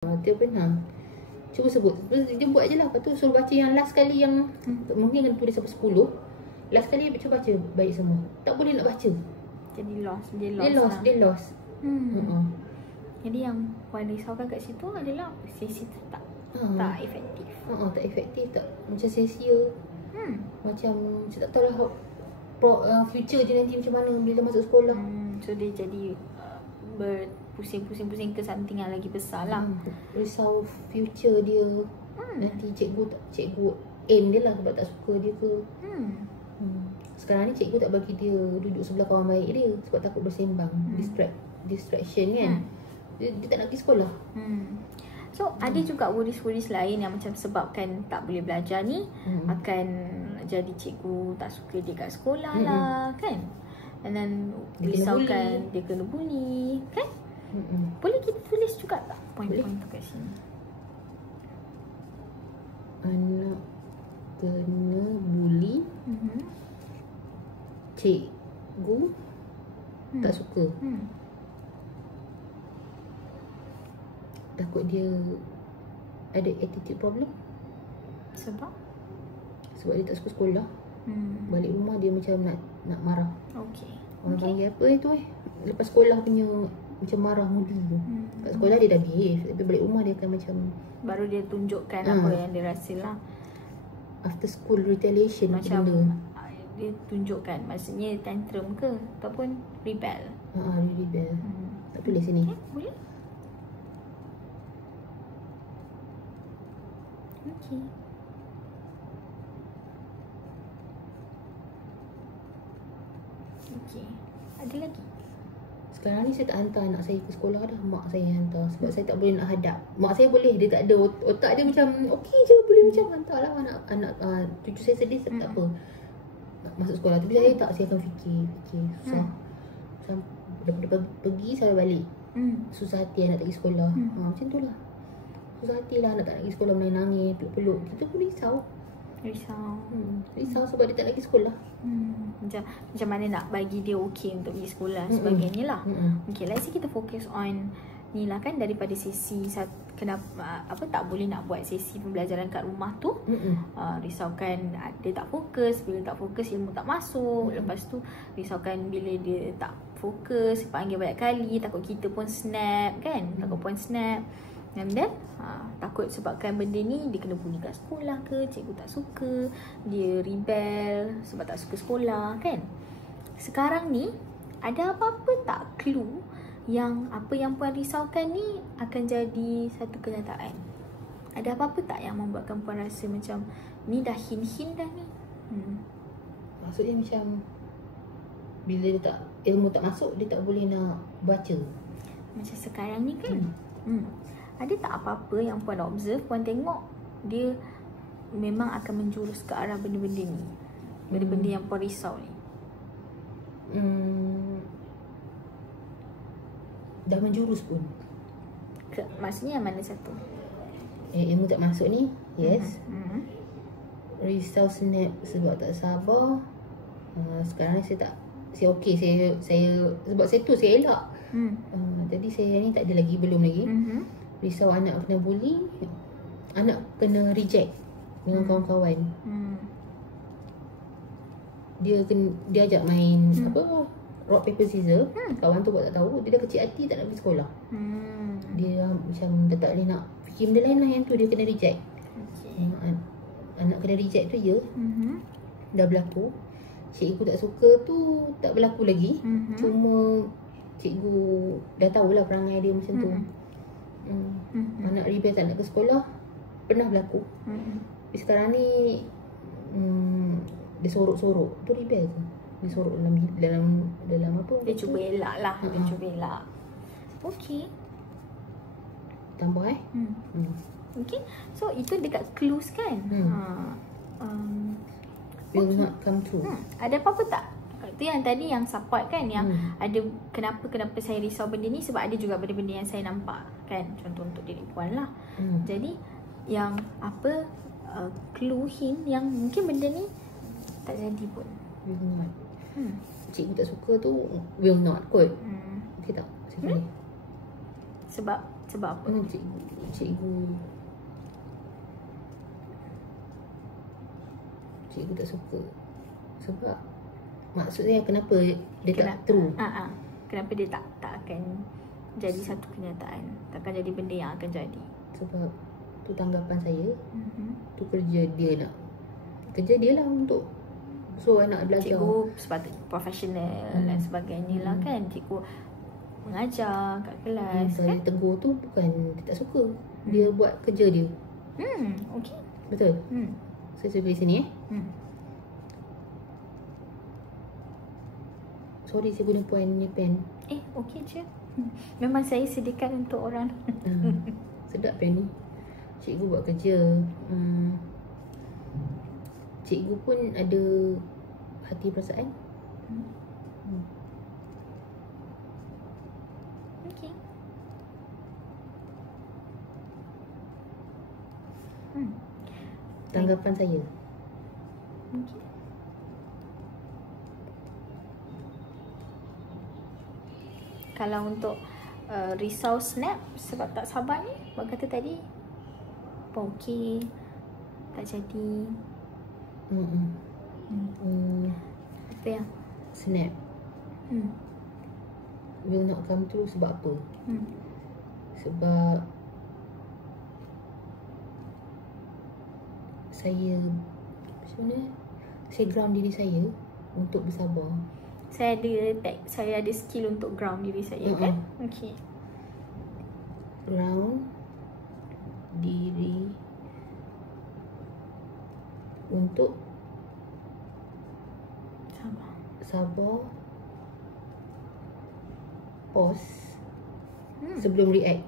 Dia pernah cuba sebut, dia buat je lah. Lepas tu suruh baca yang last kali yang mungkin kena tulis sampai 10. Last kali cuba baca baik semua. Tak boleh nak baca. Jadi Dia lost. Jadi yang Puan risaukan kat situ adalah sesi tu tak efektif. Tak efektif, tak macam sia-sia. Macam saya tak tahu lah future dia nanti macam mana bila masuk sekolah. So dia jadi berpusing-pusing kesantingan lagi besar lah. Risau future dia. Nanti cikgu aim dia lah sebab tak suka dia ke. Sekarang ni cikgu tak bagi dia duduk sebelah kawan baik dia sebab takut bersembang. Distraction kan. Dia tak nak pergi sekolah. So ada juga worries lain yang macam sebabkan tak boleh belajar ni akan jadi cikgu tak suka dia kat sekolah lah kan. And then risaukan dia kena bully kan. Boleh kita tulis juga tak poin-poin tu kat sini? Anak kena bully, cikgu tak suka. Takut dia ada attitude problem. Sebab dia tak suka sekolah. Balik rumah dia macam nak marah. Orang panggil apa itu lepas sekolah punya macam marah moody. Kat sekolah dia dah behave, tapi balik rumah dia akan macam baru dia tunjukkan apa yang dia rasa lah. After school retaliation macam benda. Dia tunjukkan maksudnya tantrum ke ataupun rebel. Rebel. Tak tulis sini. Boleh. Okey. Ada lagi? Sekarang ni saya tak hantar anak saya ke sekolah dah. Mak saya yang hantar sebab saya tak boleh nak hadap. Mak saya boleh, dia tak ada otak dia macam okey je, boleh macam hantarlah anak cucu saya sedih tak apa nak masuk sekolah. Tapi saya tak, saya akan fikir susah. Macam daripada pergi sampai balik. Susah hati nak tak pergi sekolah. Macam tu lah. Susah hati lah nak tak nak pergi sekolah, menangis, peluk-peluk. Kita pun risau. Risau sebab dia tak nak pergi sekolah. Macam mana nak bagi dia okey untuk pergi sekolah sebagainya lah. Okay, let's say kita fokus on ni lah kan, daripada sesi kenapa tak boleh nak buat sesi pembelajaran kat rumah tu. Risaukan dia tak fokus, bila tak fokus ilmu tak masuk. Lepas tu risaukan bila dia tak fokus panggil banyak kali, takut kita pun snap kan, takut puan snap. And then takut sebabkan benda ni dia kena bully kat sekolah ke, cikgu tak suka, dia rebel sebab tak suka sekolah kan. Sekarang ni ada apa-apa tak clue yang apa yang puan risaukan ni akan jadi satu kenyataan? Ada apa-apa tak yang membuatkan puan rasa macam ni dah hint-hint dah ni? Maksudnya macam bila dia tak, ilmu tak masuk, dia tak boleh nak baca. Macam sekarang ni kan. Ada tak apa-apa yang puan observe, puan tengok dia memang akan menjurus ke arah benda-benda ni, benda-benda yang puan risau ni? Dah menjurus pun. Maksudnya yang mana satu? Ilmu tak masuk ni, yes. Risau snap sebab tak sabar. Sekarang ni saya okey, saya sebab saya tu saya elak. Jadi saya ni tak ada lagi, belum lagi. Risau anak kena bully, anak kena reject dengan kawan-kawan. Dia ajak main rock paper scissors. Kawan tu buat tak tahu, dia dah kecil hati tak nak pergi sekolah. Dia macam dah tak boleh nak fikir benda lain lah, yang tu dia kena reject. Anak kena reject tu je. Dah berlaku. Cikgu tak suka tu tak berlaku lagi. Cuma cikgu dah tahulah perangai dia macam tu. Anak rebel tak nak ke sekolah pernah berlaku. Tapi sekarang ni dia sorok-sorok. Tu rebel ke? Dia sorok dalam apa? Dia cuba elak lah. Dia cuba elak. Okey. Tambah Okey. So itu dekat clues kan? Will not come true. Ada apa-apa tak? Itu yang tadi yang support kan, yang ada kenapa saya risau benda ni sebab ada juga benda-benda yang saya nampak kan. Contoh untuk diri puan lah. Jadi yang apa clue hint yang mungkin benda ni tak jadi pun. Will not. Cikgu tak suka tu will not kot. Okay tak? Sebab apa? Cikgu Cikgu tak suka. Sebab maksud saya kenapa dia tak true. Kenapa dia tak akan jadi satu kenyataan, takkan jadi benda yang akan jadi. Sebab tu tanggapan saya. Tu kerja dia lah untuk anak belajar. Cikgu sepatutnya profesional dan sebagainya lah kan. Cikgu mengajar kat kelas Saya tegur tu bukan dia tak suka. Dia buat kerja dia. Okay. Betul? Saya tulis sini Sorry saya guna pen. Okay je. Memang saya sediakan untuk orang. Sedap pen ni. Cikgu buat kerja. Cikgu pun ada hati perasaan. Okay. Tanggapan saya. Okay. Kalau untuk risau snap sebab tak sabar ni, abang kata tadi apa okey, tak jadi. Apa yang Snap will not come true sebab apa? Sebab saya macam mana? Saya ground diri saya untuk bersabar. Saya ada skill untuk ground diri saya kan? Okay. Ground diri untuk sabar. Pause sebelum react.